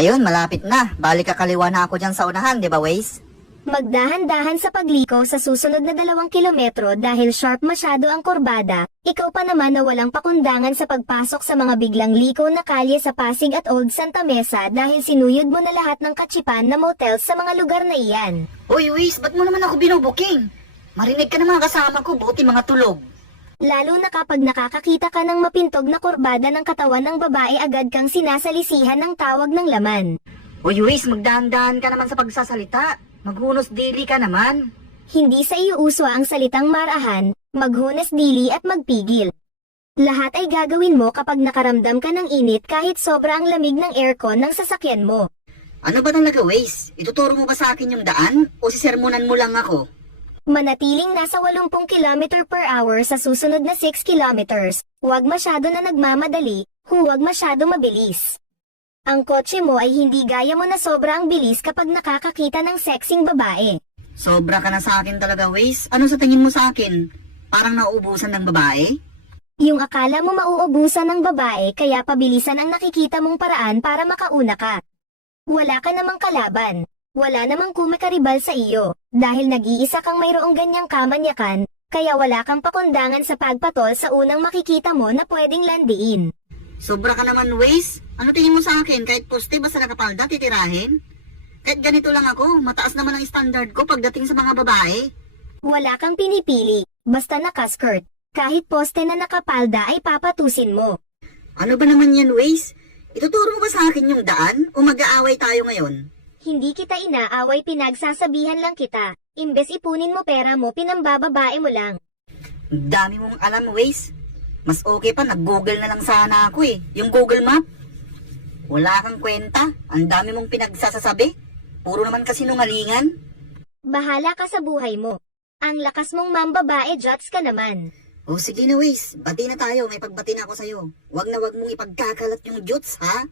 Ayun, malapit na. Balik kakaliwa na ako dyan sa unahan, di ba, Waze? Magdahan-dahan sa pagliko sa susunod na 2 kilometro dahil sharp masyado ang kurbada. Ikaw pa naman na walang pakundangan sa pagpasok sa mga biglang liko na kalye sa Pasig at Old Santa Mesa dahil sinuyod mo na lahat ng katsipan na motels sa mga lugar na iyan. Uy, Waze, ba't mo naman ako binubuking? Marinig ka ng mga kasama ko, buti mga tulog. Lalo na kapag nakakakita ka ng mapintog na kurbada ng katawan ng babae, agad kang sinasalisihan ng tawag ng laman. Uy, Waze, magdahan-dahan ka naman sa pagsasalita. Maghunos dili ka naman. Hindi sa iyo uso ang salitang marahan, maghunas dili at magpigil. Lahat ay gagawin mo kapag nakaramdam ka ng init kahit sobrang lamig ng aircon ng sasakyan mo. Ano ba talaga, Waze? Ituturo mo ba sa akin yung daan o sisermonan mo lang ako? Manatiling nasa 80 km per hour sa susunod na 6 kilometers. Huwag masyado na nagmamadali, huwag masyado mabilis. Ang kotse mo ay hindi gaya mo na sobrang bilis kapag nakakakita ng sexing babae. Sobra ka na sa akin talaga, Waze. Ano sa tingin mo sa akin? Parang nauubusan ng babae? Yung akala mo mauubusan ng babae kaya pabilisan ang nakikita mong paraan para makauna ka. Wala ka namang kalaban. Wala namang kumakaribal sa iyo, dahil nag-iisa kang mayroong ganyang kamanyakan, kaya wala kang pakundangan sa pagpatol sa unang makikita mo na pwedeng landiin. Sobra ka naman, Waze. Ano tingin mo sa akin? Kahit poste basta nakapalda, titirahin? Kahit ganito lang ako, mataas naman ang standard ko pagdating sa mga babae. Wala kang pinipili, basta nakaskirt. Kahit poste na nakapalda ay papatusin mo. Ano ba naman yan, Waze? Ituturo mo ba sa akin yung daan o mag-aaway tayo ngayon? Hindi kita inaaway, pinagsasabihan lang kita. Imbes ipunin mo pera mo, pinambababae mo lang. Ang dami mong alam, Waze. Mas okay pa, nag-google na lang sana ako eh. Yung Google Map. Wala kang kwenta. Ang dami mong pinagsasasabi. Puro naman kasi nungalingan. Bahala ka sa buhay mo. Ang lakas mong mambabae, jots ka naman. O sige na, Waze. Bati na tayo. May pagbati na ako sa'yo. Wag na wag mong ipagkakalat yung jutes, ha?